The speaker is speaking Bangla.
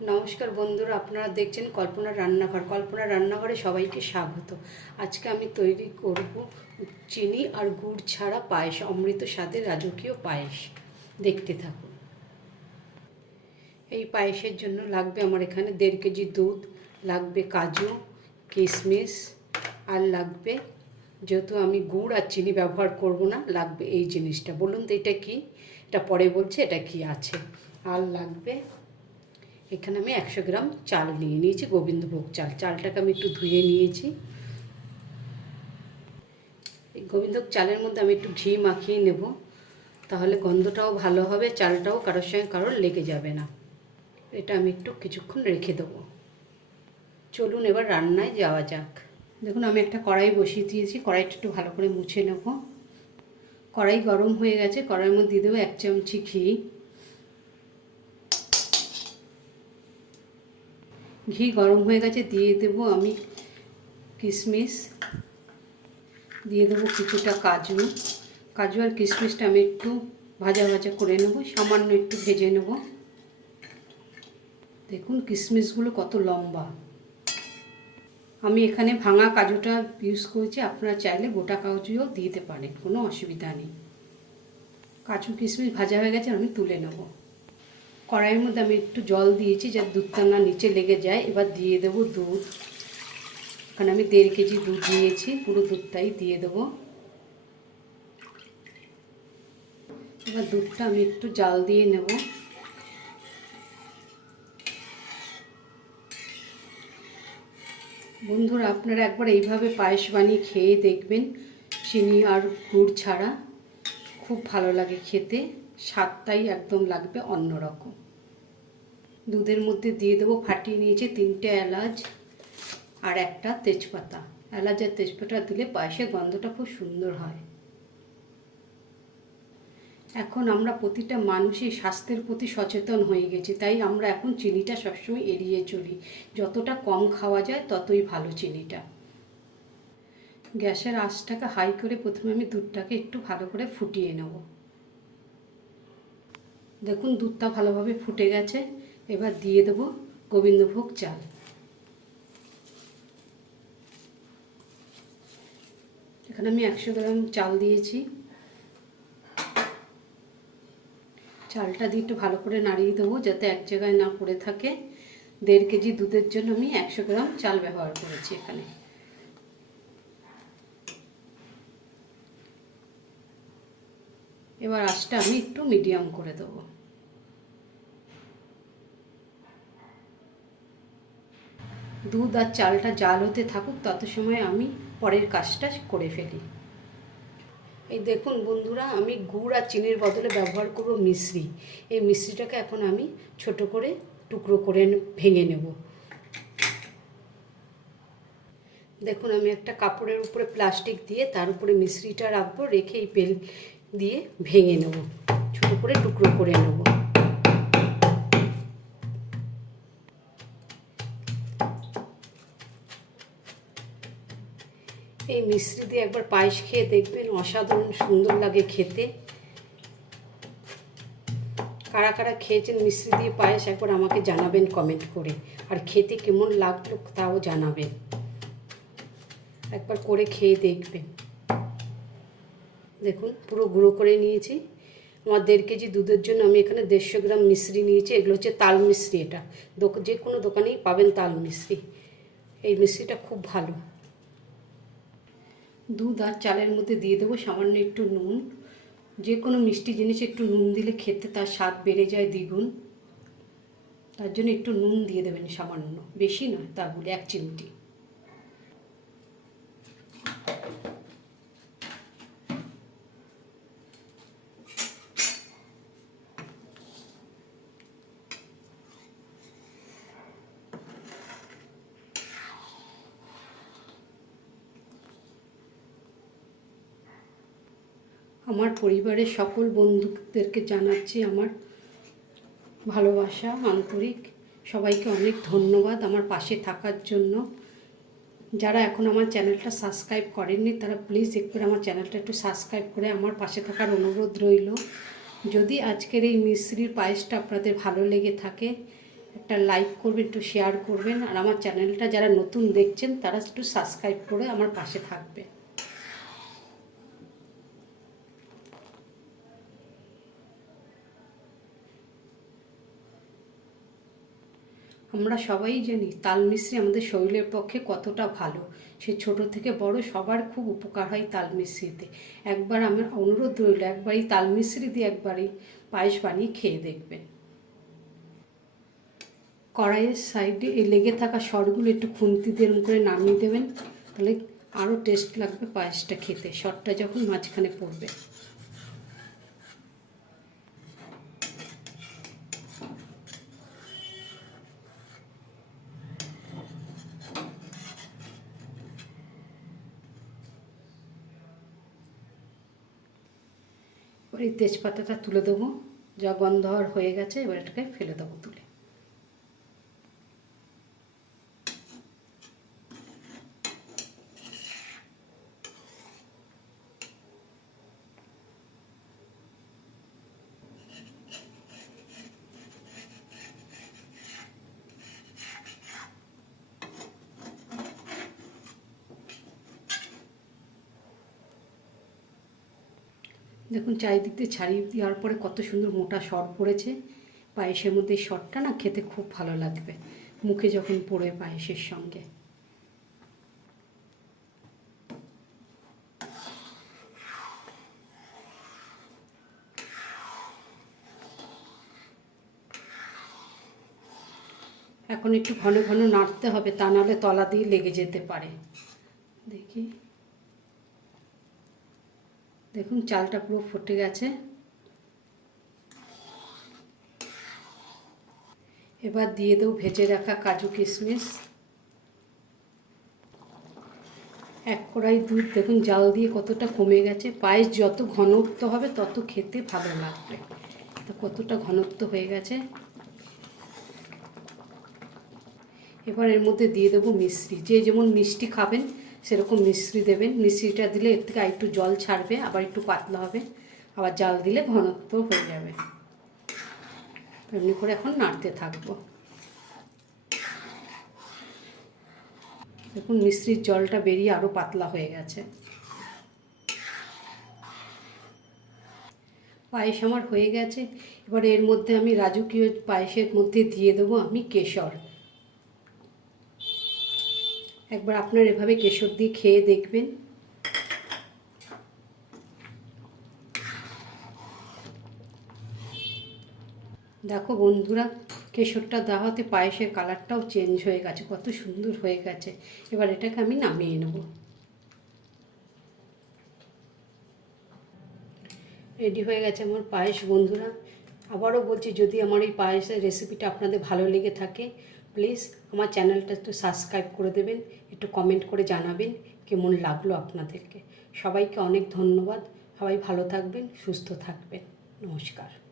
নমস্কার বন্ধুরা, আপনারা দেখছেন কল্পনা রান্নাঘর। কল্পনা রান্নাঘরে সবাইকে স্বাগত। আজকে আমি তৈরি করব চিনি আর গুড় ছাড়া পায়েস, অমৃত স্বাদের রাজকীয় পায়েস। দেখতে থাকুন। এই পায়েসের জন্য লাগবে আমার এখানে 1.5 কেজি দুধ, লাগবে কাজু, কিশমিশ, আর লাগবে, যেহেতু আমি গুড় আর চিনি ব্যবহার করব না, লাগবে এই জিনিসটা। বলুন তো এটা কি? এটা পরে বলছি এটা কি আছে। আর লাগবে এখানে আমি 100 গ্রাম চাল নিয়ে নিয়েছি, গোবিন্দভোগ চাল। চালটাকে আমি একটু ধুয়ে নিয়েছি। এই গোবিন্দভোগ চালের মধ্যে আমি একটু ঘি মাখিয়ে নেব, তাহলে গন্ধটাও ভালো হবে, চালটাও কারোর সঙ্গে কারোর লেগে যাবে না। এটা আমি একটু কিছুক্ষণ রেখে দেবো। চলুন এবার রান্নায় যাওয়া যাক। দেখুন আমি একটা কড়াই বসিয়ে দিয়েছি, কড়াইটা একটু ভালো করে মুছে নেব। কড়াই গরম হয়ে গেছে, কড়াইয়ের মধ্যে দিয়ে দেবো 1 চামচি ঘি। ঘি গরম হয়ে গেছে, দিয়ে দেবো আমি কিশমিশ, দিয়ে দেবো কিছুটা কাজু। কাজু আর কিশমিশটা আমি একটু ভাজা ভাজা করে নেব, সামান্য একটু ভেজে নেব। দেখুন কিশমিশগুলো কত লম্বা। আমি এখানে ভাঙা কাজুটা ইউজ করেছি, আপনারা চাইলে গোটা কাজুও দিতে পারেন, কোনো অসুবিধা নেই। কাজু কিশমিশ ভাজা হয়ে গেছে, আমি তুলে নেব। কড়াইয়ের মধ্যে আমি একটু জল দিয়েছি যাতে দুধটা না নিচে লেগে যায়। এবার দিয়ে দেবো দুধ। এখানে আমি 1.5 কেজি দুধ নিয়েছি, পুরো দুধটাই দিয়ে দেবো। এবার দুধটা আমি একটু জাল দিয়ে নেব। বন্ধুরা আপনারা একবার এইভাবে পায়েস বানিয়ে খেয়ে দেখবেন, চিনি আর গুড় ছাড়া। খুব ভালো লাগে খেতে, স্বাদটাই একদম লাগবে অন্যরকম। দুধের মধ্যে দিয়ে দেবো, ফাটিয়ে নিয়েছি 3টে এলাচ আর একটা তেজপাতা। এলাচ আর তেজপাতা দিলে পায়েসের গন্ধটা খুব সুন্দর হয়। এখন আমরা প্রতিটা মানুষই স্বাস্থ্যের প্রতি সচেতন হয়ে গেছি, তাই আমরা এখন চিনিটা সবসময় এড়িয়ে চলি। যতটা কম খাওয়া যায় ততই ভালো চিনিটা। গ্যাসের আঁচটাকে হাই করে প্রথমে আমি দুধটাকে একটু ভালো করে ফুটিয়ে নেব। দেখুন দুধটা ভালোভাবে ফুটে গেছে। এবার দিয়ে দেবো গোবিন্দভোগ চাল। এখানে আমি 100 গ্রাম চাল দিয়েছি। চালটা দিয়ে একটু ভালো করে নাড়িয়ে দেবো যাতে এক জায়গায় না পড়ে থাকে। 1.5 কেজি দুধের জন্য আমি 100 গ্রাম চাল ব্যবহার করেছি এখানে। এবার আঁচটা আমি একটু মিডিয়াম করে দেবো। দুধ আর চালটা জাল হতে থাকুক, তত সময় আমি পরের কাজটা করে ফেলি। এই দেখুন বন্ধুরা, আমি গুড় আর চিনির বদলে ব্যবহার করব মিশ্রি। এই মিশ্রিটাকে এখন আমি ছোট করে টুকরো করে ভেঙে নেব। দেখুন আমি একটা কাপড়ের উপরে প্লাস্টিক দিয়ে তার উপরে মিশ্রিটা রাখবো, রেখে এই পেল দিয়ে ভেঙে নেব, ছোট করে টুকরো করে নেব। এই মিশ্রি দিয়ে একবার পায়েস খেয়ে দেখবেন, অসাধারণ সুন্দর লাগে খেতে। কারা কারা খেয়েছেন মিশ্রি দিয়ে পায়েস একবার আমাকে জানাবেন কমেন্ট করে, আর খেতে কেমন লাগলো তাও জানাবেন। একবার করে খেয়ে দেখবেন। দেখুন পুরো গুঁড়ো করে নিয়েছি। আমার 1.5 কেজি দুধের জন্য আমি এখানে 150 গ্রাম মিশ্রি নিয়েছি। এগুলো হচ্ছে তাল মিশ্রি। এটা যে কোনো দোকানেই পাবেন তাল মিশ্রি। এই মিশ্রিটা খুব ভালো। দুধ আর চালের মধ্যে দিয়ে দেবো সামান্য একটু নুন। যে কোনো মিষ্টি জিনিস একটু নুন দিলে খেতে তার স্বাদ বেড়ে যায় দ্বিগুণ। তার জন্য একটু নুন দিয়ে দেবেন সামান্য, বেশি নয়, তা বলে 1 চিমটি। আমার পরিবারের সকল বন্ধুদেরকে জানাচ্ছি আমার ভালোবাসা আন্তরিক। সবাইকে অনেক ধন্যবাদ আমার পাশে থাকার জন্য। যারা এখন আমার চ্যানেলটা সাবস্ক্রাইব করেননি তারা প্লিজ একটু আমার চ্যানেলটা একটু সাবস্ক্রাইব করে আমার পাশে থাকার অনুরোধ রইল। যদি আজকের এই মিশ্রির পায়েসটা আপনাদের ভালো লেগে থাকে, একটা লাইক করবেন, একটু শেয়ার করবেন, আর আমার চ্যানেলটা যারা নতুন দেখছেন তারা একটু সাবস্ক্রাইব করে আমার পাশে থাকবে। আমরা সবাই জানি তাল মিশ্রি আমাদের শরীরের পক্ষে কতটা ভালো। সে ছোট থেকে বড় সবার খুব উপকার হয় তাল মিশ্রিতে। একবার আমার অনুরোধ রইল, একবারই তাল মিশ্রি দিয়ে একবারই পায়েস বানিয়ে খেয়ে দেখবেন। কড়াইয়ের সাইডে এই লেগে থাকা সরগুলো একটু খুন্তি দিয়ে এরকম করে নামিয়ে দেবেন, তাহলে আরও টেস্ট লাগবে পায়েসটা খেতে, সরটা যখন মাঝখানে পড়বে। এবার এই তেজপাতাটা তুলে দেবো, যা গন্ধ হয়ে গেছে, এবার এটাকে ফেলে দেবো তুলে। দেখুন চারিদিক দিয়ে ছাড়িয়ে দেওয়ার পরে কত সুন্দর মোটা সর পড়েছে। পায়েসের মধ্যে এই সরটা না খেতে খুব ভালো লাগবে মুখে যখন পড়ে পায়েসের সঙ্গে। এখন একটু ঘন ঘন নাড়তে হবে, তা নাহলে তলা দিয়ে লেগে যেতে পারে। দেখি, দেখুন চালটা পুরো ফুটে গেছে। এবার দিয়ে দেবো ভেজে রাখা কাজু কিশমিশ। এক কড়াই দুধ দেখুন জাল দিয়ে কতটা কমে গেছে। পায়েস যত ঘনত্ব হবে তত খেতে ভালো লাগবে। তো কতটা ঘনত্ব হয়ে গেছে। এবার এর মধ্যে দিয়ে দেবো মিশ্রি। যে যেমন মিষ্টি খাবেন সেরকম মিশ্রি দেবেন। মিশ্রিটা দিলে এর থেকে একটু জল ছাড়বে, আবার একটু পাতলা হবে, আবার জাল দিলে ঘনত্ব হয়ে যাবে। এমনি করে এখন নাড়তে থাকবো। দেখুন মিশ্রির জলটা বেরিয়ে আরও পাতলা হয়ে গেছে। পায়েস আমার হয়ে গেছে। এবার এর মধ্যে আমি রাজকীয় পায়েসের মধ্যে দিয়ে দেবো আমি কেশর। একবার আপনার এভাবে কেশর দিয়ে খেয়ে দেখবেন। দেখো বন্ধুরা, কেশরটা দেওয়াতে পায়েসের কালারটাও চেঞ্জ হয়ে গেছে, কত সুন্দর হয়ে গেছে। এবার এটাকে আমি নামিয়ে নেব। রেডি হয়ে গেছে আমার পায়েস বন্ধুরা। আবারও বলছি, যদি আমার এই পায়েসের রেসিপিটা আপনাদের ভালো লেগে থাকে প্লিজ আমার চ্যানেলটা একটু সাবস্ক্রাইব করে দেবেন, একটু কমেন্ট করে জানাবেন কেমন লাগলো আপনাদেরকে। সবাইকে অনেক ধন্যবাদ। সবাই ভালো থাকবেন, সুস্থ থাকবেন। নমস্কার।